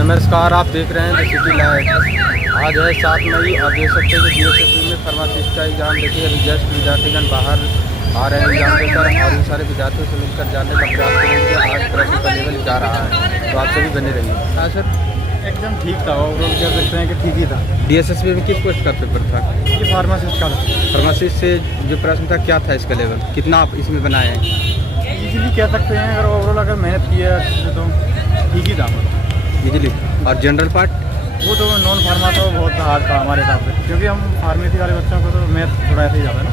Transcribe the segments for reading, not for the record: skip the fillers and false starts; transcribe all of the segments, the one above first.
नमस्कार, आप देख रहे हैं द सिटी लाइव। आज है 7 मई। आप देख सकते हैं कि DSSB में फार्मासिस्ट का एग्ज़ाम देखिए अभी जस्ट विद्यार्थीगण बाहर आ रहे हैं एग्ज़ाम देकर और इन सारे विद्यार्थियों से मिलकर जानने का प्रयास करेंगे आज प्रश्न का लेवल जा रहा है। तो आप सभी बने रहिए। हाँ सर, एकदम ठीक था। ओवरऑल कह सकते हैं कि ठीक ही था। DSSB में किस पोस्ट का पेपर था? ये फार्मासिस्ट का था। फार्मासिस्ट से जो प्रश्न था क्या था इसका लेवल, कितना आप इसमें बनाए हैं? इजीली कह सकते हैं, अगर ओवरऑल अगर मेहनत की है अच्छे से तो ठीक ही था इजीली। और जनरल पार्ट वो तो नॉन फार्मा तो बहुत हार्ड था हमारे हिसाब से, क्योंकि हम फार्मेसी वाले बच्चों को तो मैथ थोड़ा ऐसे ही जाता है ना।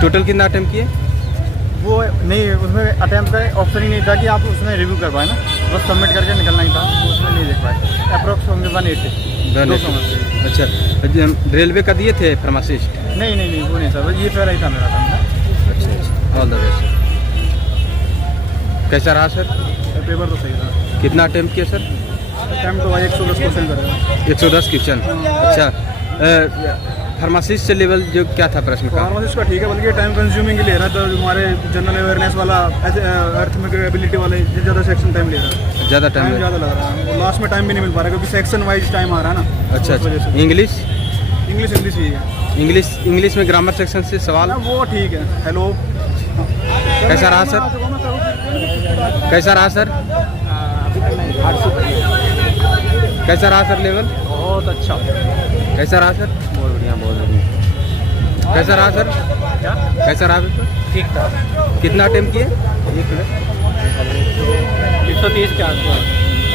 टोटल कितना अटेम्प्ट किए? वो नहीं, उसमें अटैम्प्ट का ऑप्शन ही नहीं था कि आप उसमें रिव्यू कर पाए ना, बस सबमिट करके निकलना ही था। तो उसमें नहीं देख पाए। अप्रोक्स होंगे 180। अच्छा, रेलवे का दिए थे फार्मासिस्ट? नहीं वो नहीं सर, ये पहला ही था मेरा था। अच्छा, ऑल द बेस्ट। कैसा रहा सर? पेपर तो सही था। कितना अटेम्प्ट किया सर? अटैम्प्ट तो 110 क्वेश्चन करेगा। 110 क्वेश्चन। अच्छा, फार्मासिस्ट से लेवल जो क्या था प्रश्न का? फार्मासिस्ट का ठीक है, बल्कि टाइम कंज्यूमिंग ले रहा था। जो हमारे जनरल अवेयरनेस वाला, अर्थमेटिक एबिलिटी वाले ज़्यादा सेक्शन टाइम ले रहा है। ज़्यादा टाइम ज़्यादा लग रहा है। लास्ट में टाइम भी नहीं मिल पा रहा क्योंकि सेक्शन वाइज टाइम आ रहा है ना। अच्छा, इंग्लिश ही है। इंग्लिश में ग्रामर सेक्शन से सवाल वो ठीक है। हेलो, कैसा रहा सर? कैसा रहा सर? कैसा रहा सर लेवल? बहुत अच्छा। कैसा रहा सर? बहुत बढ़िया। कैसा रहा सर? कैसा रहा पेपर? ठीक था। कितना अटेम्प्ट किए? 130 के आसपास।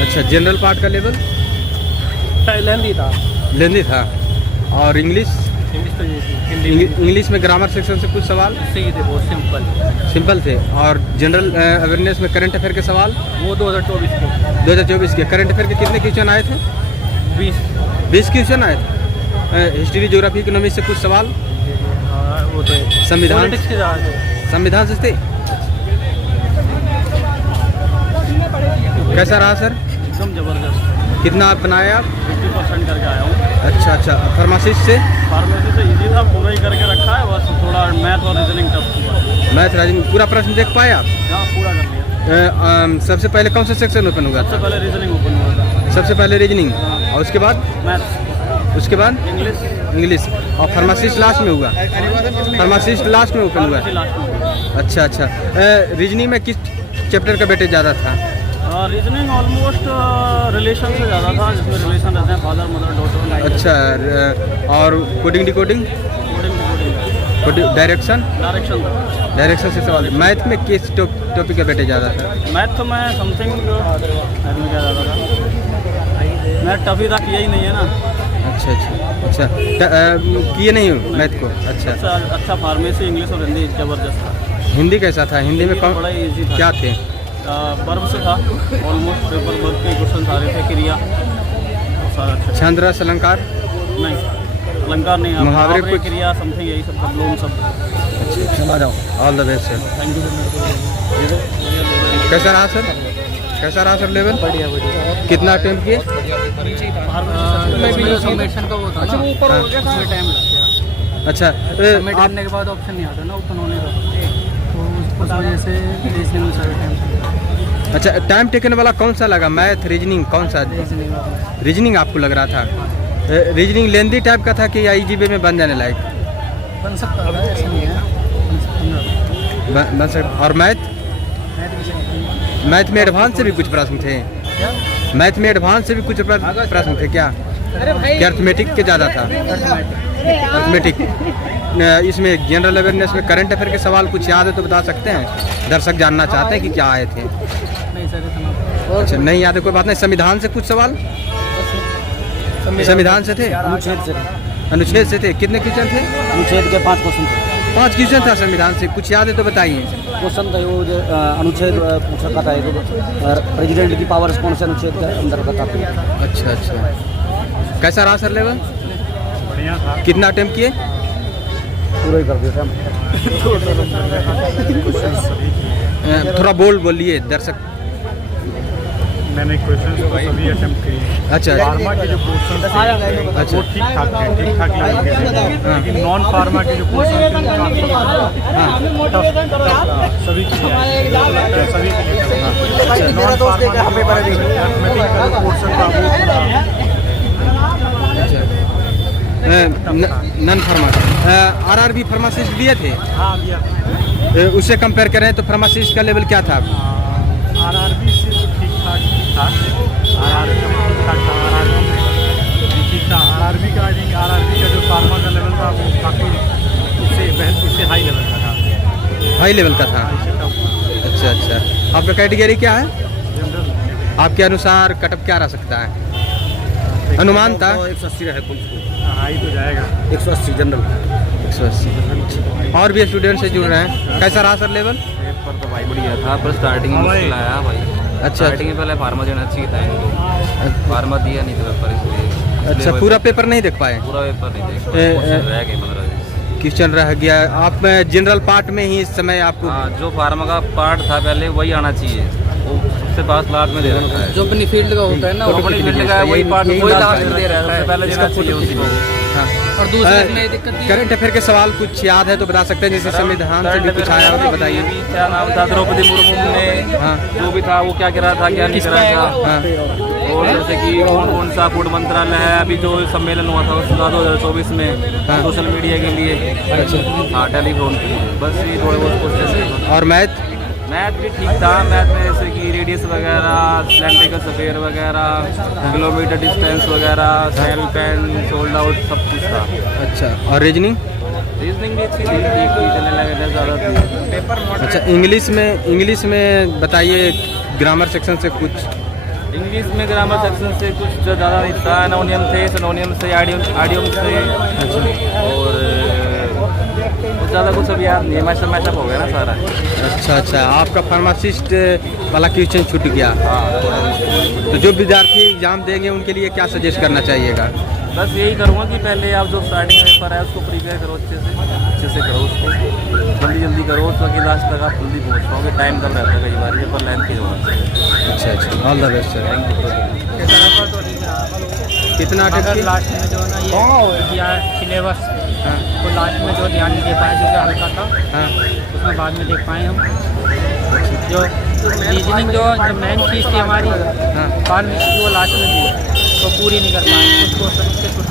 अच्छा, जनरल पार्ट का लेवल लेंदी था। और इंग्लिश तो इंग्लिश में ग्रामर सेक्शन से कुछ सवाल सही थे, बहुत सिंपल थे। और जनरल अवेयरनेस में करंट अफेयर के सवाल वो 2024 के करंट अफेयर के कितने क्वेश्चन आए थे? 20 क्वेश्चन आए थे। हिस्ट्री, ज्योग्राफी, इकोनॉमिक्स से कुछ सवाल वो थे। संविधान से थे। कैसा रहा सर? एकदम जबरदस्त। कितना आप बनाए आप? 50% करके आया हूँ। अच्छा, फार्मासिस्ट से? फार्मेसी से इजी था, पूरा ही करके रखा है। बस थोड़ा मैथ और रीजनिंग टफ था। मैथ रीजनिंग पूरा प्रश्न देख पाए आप? हाँ, पूरा कर लिया। सबसे पहले कौन सा सेक्शन ओपन होगा? सबसे पहले रीजनिंग ओपन हुआ था। सबसे पहले रीजनिंग, और उसके बाद मैथ, उसके बाद इंग्लिश और फार्मासिस्ट लास्ट में हुआ। फार्मासिस्ट लास्ट में ओपन हुआ। लास्ट में। अच्छा, रीजनिंग में किस चैप्टर का वेटेज ज़्यादा था? रीजनिंग ऑलमोस्ट रिलेशन से ज़्यादा था, जिसमें रिलेशन रहते हैं फादर मदर डॉटर। अच्छा, और कोडिंग डिकोडिंग डायरेक्शन था। से सवाल। मैथ में किस टॉपिक का वेटेज ज़्यादा था? मैथ तो मैं समथिंग क्या ज़्यादा था। मैथ टफ ही था, किया ही नहीं है ना। अच्छा, किए नहीं हो मैथ को? अच्छा, फार्मेसी, इंग्लिश और हिंदी जबरदस्त था। हिंदी कैसा था? हिंदी में बड़ा ईजी था। क्या थे? वर्ब से था ऑलमोस्ट। पेपर वर्ब के क्वेश्चन सारे थे। क्रिया सारा अच्छा। छंद, रस, अलंकार नहीं, अलंकार नहीं। मुहावरे कुछ? क्रिया समथिंग यही सब था। लोन सब। अच्छा, चला जाओ। All the best sir. Thank you. कैसा रहा सर? कैसा रहा सर लेवल? बढ़िया। कितना अटेम्प्ट किए? सबमिशन का वो था ना, ऊपर हो गया था, टाइम लग गया। अच्छा, सबमिट करने के बाद ऑप्शन नहीं आता ना ओपन होने का, तो उस वजह से रीजनिंग में सारा टाइम। अच्छा, टाइम टेकन वाला कौन सा लगा? मैथ, रीजनिंग कौन सा? रीजनिंग आपको लग रहा था? रीजनिंग लेंदी टाइप का था कि या इजी वे में बन जाने लायक? बन सकता है, ऐसा नहीं है, बन सकता। और मैथ में एडवांस से भी कुछ प्रश्न थे? मैथ में एडवांस से भी कुछ प्रश्न थे क्या? अर्थमेटिक के ज़्यादा था? अर्थमेटिक। इसमें जनरल अवेयरनेस में करंट अफेयर के सवाल कुछ याद है तो बता सकते हैं? दर्शक जानना चाहते हैं कि क्या आए थे। अच्छा, नहीं याद है, कोई बात नहीं। संविधान से कुछ सवाल? संविधान से थे? अनुच्छेद से थे। कितने क्वेश्चन थे? अनुच्छेद के 5 क्वेश्चन थे। 5 क्वेश्चन था संविधान से। कुछ याद है तो बताइए। क्वेश्चन था वो जो अनुच्छेद पूछा था, प्रेसिडेंट की पावर्स कौन से अनुच्छेद के अंदर बताते। अच्छा, कैसा रहा सर लेवल? बढ़िया था। कितना अटेम्प्ट किए? पूरा ही कर दिया था। थोड़ा बोलिए दर्शक। मैंने क्वेश्चन तो सभी अटेम्प्ट किए। अच्छा, फार्मा के जो क्वेश्चन थे वो ठीक ठाक थे, लेकिन नॉन फार्मा के जो क्वेश्चन थे सभी के लिए नॉन फार्मा का जो पोर्शन था वो नन फार्मा RRB फार्मासिस्ट दिए थे। हाँ दिया। उससे कंपेयर करें तो फार्मासिस्ट का लेवल क्या था? RRB से तो ठीक ठाक था। RRB का ठीक ठाक था। RRB ठीक था। RRB का आई थिंक RRB का जो फार्मा का लेवल था वो काफ़ी इससे हाई लेवल का था। हाई लेवल का था। अच्छा अच्छा, आपका कैटेगरी क्या है? जनरल। आपके अनुसार कटअप क्या रह सकता है? अनुमान था 180 है कुल। हाई तो जाएगा 180 जनरल। 180। और भी स्टूडेंट से जुड़ रहे हैं, कैसा रहा सर लेवल? पेपर तो भाई बढ़िया था, पर स्टार्टिंग में मुश्किल आया भाई। अच्छा स्टार्टिंग में पहले फार्मा देना चाहिए था इनको, फार्मा दिया नहीं था पेपर इसलिए। अच्छा, पूरा पेपर नहीं देख पाए? पूरा पेपर नहीं देख पाए, क्वेश्चन रह गए 15 दिन। क्वेश्चन रह गया। आप जनरल पार्ट में ही इस समय आपको हाँ, जो फार्मा का पार्ट था पहले वही आना चाहिए, वो सबसे पास लास्ट में दे रखा है। जो अपनी फील्ड का होता है ना, वो अपनी फील्ड का है, वही पार्ट यही वही लास्ट लास्ट में में दे रहा है, सबसे पहले देना चाहिए उसको। हाँ। और दूसरे में दिक्कत ये है- करंट अफेयर के सवाल कुछ याद है तो बता सकते हैं, जैसे संविधान से भी कुछ आया हो तो बताइए। क्या नाम था, द्रौपदी मुर्मू ने हाँ। जो भी था वो क्या कह रहा था, क्या नहीं करा था। हाँ। और जैसे कि कौन कौन सा फूड मंत्रालय है, अभी जो सम्मेलन हुआ था उसका 2024 में हाँ। सोशल मीडिया के लिए। अच्छा। हाँ, टेलीफोन के लिए। बस ये थोड़े बहुत क्वेश्चन। और मैथ? मैथ भी ठीक था। मैथ में जैसे कि रेडियस वगैरह, सिलेंड्रिकल स्फीयर वगैरह, किलोमीटर डिस्टेंस वगैरह, सेल पेन, सोल्ड आउट, सब कुछ था। अच्छा, और रीजनिंग? रीजनिंग भी अच्छी थी, ठीक ही चलने लगे ज़्यादा थी। पेपर अच्छा, इंग्लिश में बताइए ग्रामर सेक्शन से कुछ। इंग्लिश में ग्रामर सेक्शन से कुछ जो ज़्यादा नहीं था। एनोनियम थे, सिनोनियम से, आइडियम थे। अच्छा। और ज़्यादा कुछ अब याद नहीं है, मैशअप हो गया ना सारा। अच्छा अच्छा, आपका फार्मासिस्ट वाला क्वेश्चन छूट गया। तो जो विद्यार्थी एग्जाम देंगे उनके लिए क्या सजेस्ट करना चाहिएगा? बस यही करूँगा कि पहले आप जो स्टार्टिंग पेपर है उसको प्रिपेयर करो अच्छे से करो उसको, जल्दी करो ताकि लास्ट तक आप जल्दी पहुँच पाओगे। टाइम कम रहता है कई बार, पेपर लेंथ के होगा। अच्छा अच्छा, ऑल द बेस्ट सर। कितना अगर अटेम्प्ट किए? लास्ट में जो है ना ये किया है सिलेबस, तो लास्ट में जो ध्यान नहीं दे पाए, जो कि हल्का था, हाँ। उसमें बाद में देख पाए हम। जो रीजनिंग जो मेन चीज़ थी हमारी फार्मेसी की, वो लास्ट में थी, तो पूरी नहीं कर पाए कुछ क्वेश्चन उसके कुछ।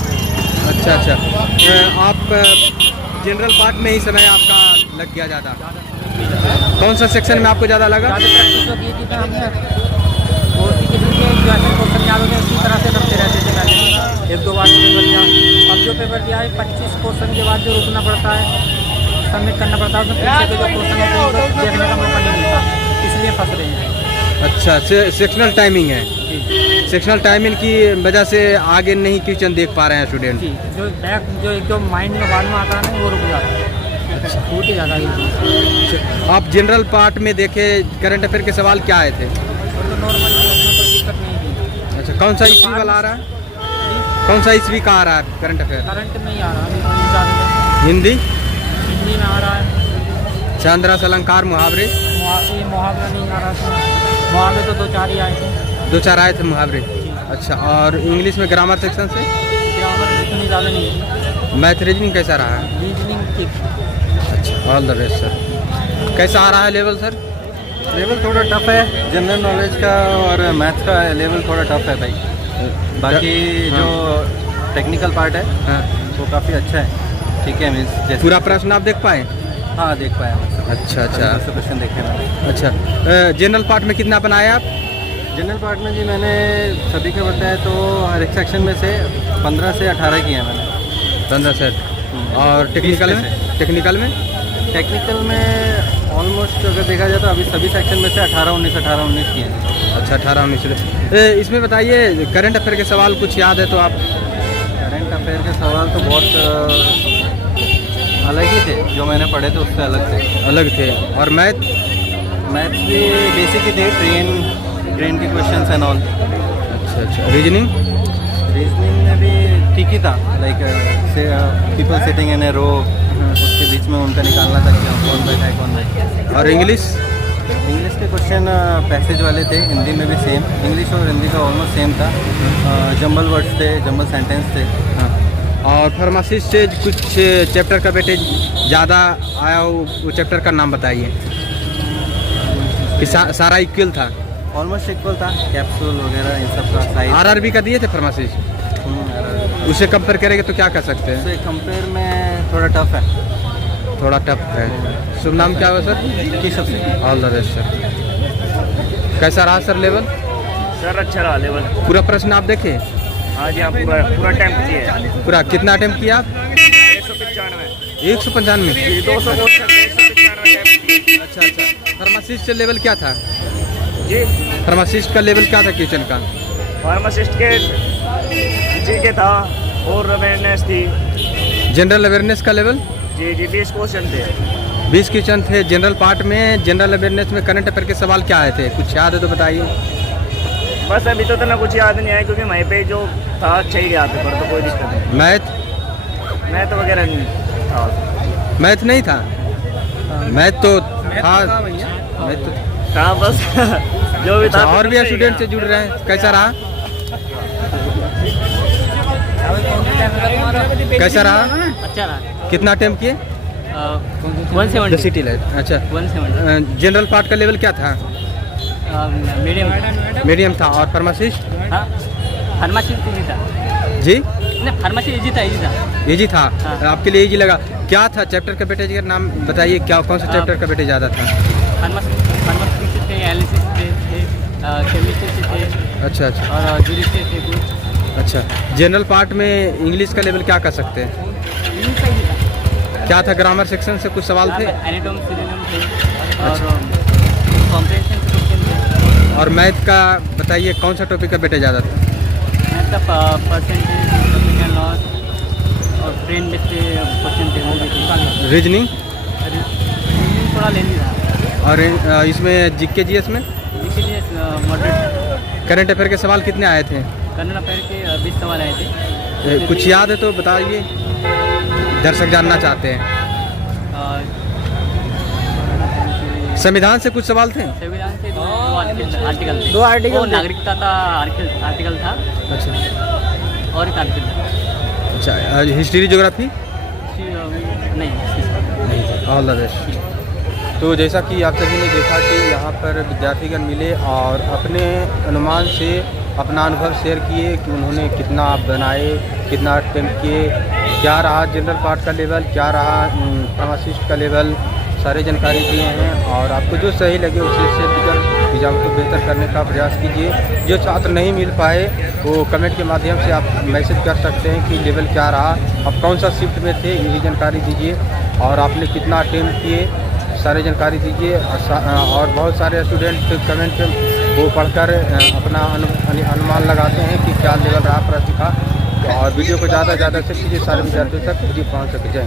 अच्छा अच्छा, आप जनरल पार्ट में ही समय आपका लग गया ज़्यादा। कौन सा सेक्शन में आपको ज़्यादा लगा? ज़्यादा प्रैक्टिस जो की थी हमने, और किसी के जो ऐसे क्वेश्चन याद हो गए उसी तरह से करते रहते थे पहले, एक दो बार पेपर दिया। अब जो पेपर दिया है 25 क्वेश्चन के बाद जो रुकना पड़ता है, सबमिट करना पड़ता है, उसमें पीछे के जो क्वेश्चन होते हैं उनको देखने का मौका नहीं मिलता, इसलिए फंस रहे हैं। अच्छा, सेक्शनल टाइमिंग है। सेक्शनल टाइमिंग की वजह से आगे नहीं क्वेश्चन देख पा रहे हैं स्टूडेंट। जी, जो बैक जो एकदम माइंड में बाद में आता है ना, वो रुक जाता है, छूट ही जाता है। आप जनरल पार्ट में देखे करंट अफेयर के सवाल क्या आए थे? तो नॉर्मल उसमें कोई दिक्कत नहीं थी। अच्छा, कौन सा ईस्वी वाला आ रहा है? कौन सा ईस्वी का आ रहा है करंट अफेयर? करंट में ही आ रहा है अभी ज़्यादा, हिंदी हिंदी में आ रहा है। छांदरास अलंकार मुहावरे मुहावरा नहीं आ रहा था, मुहावरे तो 2-4 ही आए थे। 2-4 आए थे मुहावरे। अच्छा, और इंग्लिश में ग्रामर सेक्शन से? ग्रामर इतनी ज़्यादा नहीं है। मैथ रीजनिंग कैसा रहा है? रीजनिंग ठीक। अच्छा, ऑल द बेस्ट सर। कैसा आ रहा है लेवल सर? लेवल थोड़ा टफ है, जनरल नॉलेज का और मैथ्स का लेवल थोड़ा टफ है भाई। बाकी जो टेक्निकल पार्ट है हाँ। वो काफ़ी अच्छा है, ठीक है। मीन्स जैसे पूरा प्रश्न आप देख पाए? हाँ, देख पाया मैं। अच्छा अच्छा क्वेश्चन देखे मैंने। अच्छा, जनरल पार्ट में कितना बनाया आप? जनरल पार्ट में जी मैंने सभी का बताया तो हर एक सेक्शन में से 15 से 18 किया मैंने। 15 सेट। और टेक्निकल में? टेक्निकल में ऑलमोस्ट अगर देखा जाए तो अभी सभी सेक्शन में से 18-19 किए हैं। अच्छा, 18-19। इसमें बताइए करंट अफेयर के सवाल कुछ याद है तो आप? करंट अफेयर के सवाल तो बहुत अलग ही थे, जो मैंने पढ़े थे उससे अलग थे। और मैथ भी बेसिक ही थे, ट्रेन के क्वेश्चंस एंड ऑल। अच्छा अच्छा, रीजनिंग में भी ठीक ही था, लाइक पीपल सिटिंग इन ए रो, उसके बीच में उनका निकालना था कि कौन बैठा है कौन नहीं। और इंग्लिश के क्वेश्चन पैसेज वाले थे, हिंदी में भी सेम, इंग्लिश और हिंदी का ऑलमोस्ट सेम था। जंबल वर्ड्स थे, जंबल सेंटेंस थे। हाँ। और फार्मासिस्ट से कुछ चैप्टर का वेटेज ज़्यादा आया हो, वो चैप्टर का नाम बताइए। कि सारा इक्वल था? ऑलमोस्ट इक्वल था, कैप्सूल वगैरह इन सब का साइज। RRB का दिए थे फार्मासिस्ट? उसे कंपेयर करेंगे तो क्या कह सकते हैं? उससे कंपेयर में थोड़ा टफ है। थोड़ा टफ है। शुभ नाम क्या हुआ sir? Keshav Singh. All the best sir. कैसा रहा सर लेवल? सर अच्छा रहा लेवल। पूरा प्रश्न आप देखे? हाँ जी, आप पूरा अटेम्प्ट किए हैं। पूरा कितना अटेम्प्ट किया आप? 195। 195। 200 क्वेश्चन 195। अच्छा अच्छा। फार्मासिस्ट लेवल क्या था? जी, फार्मासिस्ट का लेवल क्या था क्वेश्चन का? फार्मासिस्ट के जी के था और अवेयरनेस थी। जनरल अवेयरनेस का लेवल? जी 20 क्वेश्चन थे। 20 क्वेश्चन थे। जनरल पार्ट में, जनरल अवेयरनेस में करंट अफेयर के सवाल क्या आए थे? कुछ याद है तो बताइए। बस अभी तो ना कुछ याद नहीं आया, क्योंकि वहीं पे जो था अच्छा ही गया पेपर, तो कोई दिक्कत नहीं। मैथ वगैरह नहीं था। मैथ नहीं था? मैथ तो था। मैथ तो हाँ बस जो भी था। और भी स्टूडेंट से जुड़ रहे हैं। कैसा रहा? कैसा रहा? अच्छा रहा। कितना अटेम्प्ट किए? 170। City light. अच्छा। 170 जनरल पार्ट का लेवल क्या था? मीडियम था। और फार्मासिस्ट? हाँ, फार्मासिस्ट इजी था जी? नहीं, फार्मासिस्ट इजी था। इजी था। हाँ। आपके लिए इजी लगा। क्या था चैप्टर का वेटेज का नाम बताइए? क्या कौन सा चैप्टर का वेटेज ज़्यादा था? फार्मासिस्ट थे, एनालिसिस थे, केमिस्ट्री थे अच्छा अच्छा। और जुरिस्ट्री थे कुछ। अच्छा। जनरल पार्ट में इंग्लिश का लेवल क्या कर सकते हैं? इंग्लिश का इजी था। क्या था? ग्रामर सेक्शन से कुछ सवाल थे? एनाटॉमी, सिनोनिम थे और कॉम्प्रिहेंशन के क्वेश्चन थे। और मैथ का बताइए कौन सा टॉपिक का वेटेज ज़्यादा था? मैथ का परसेंटेज, इंफॉर्मेशन लॉस और ब्रेन बेस्ड क्वेश्चन थे, वो भी थे। रीजनिंग? रीजनिंग थोड़ा लेंदी था। और इसमें जीके जीएस में? इसीलिए मॉडरेट। करंट अफेयर के सवाल कितने आए थे? करंट अफेयर के 20 सवाल आए थे। कुछ याद है तो बताइए, दर्शक जानना चाहते हैं। संविधान से कुछ सवाल थे? संविधान से दो आर्टिकल थे। 2 आर्टिकल थे। नागरिकता का आर्टिकल था अच्छा और एक आर्टिकल था। अच्छा। History geography? नहीं। All the best. तो जैसा कि आप सभी ने देखा कि यहाँ पर विद्यार्थीगण मिले और अपने अनुमान से अपना अनुभव शेयर किए कि उन्होंने कितना बनाए, कितना अटेम्प्ट किए, क्या रहा जनरल पार्ट का लेवल, क्या रहा फार्मासिस्ट का लेवल, सारी जानकारी दिए हैं। और आपको जो सही लगे उसी से एग्जाम को बेहतर करने का प्रयास कीजिए। जो छात्र नहीं मिल पाए वो कमेंट के माध्यम से आप मैसेज कर सकते हैं कि लेवल क्या रहा, आप कौन सा शिफ्ट में थे, ये भी जानकारी दीजिए। और आपने कितना अटेम्प्ट किए, सारी जानकारी दीजिए। और बहुत सारे स्टूडेंट कमेंट वो पढ़कर अपना अनुमान लगाते हैं कि क्या लेवल रहा प्रश्न का। और वीडियो को ज़्यादा से ज़्यादा से कीजिए, सारे विद्यार्थियों तक वीडियो पहुँच सके। जय हिंद।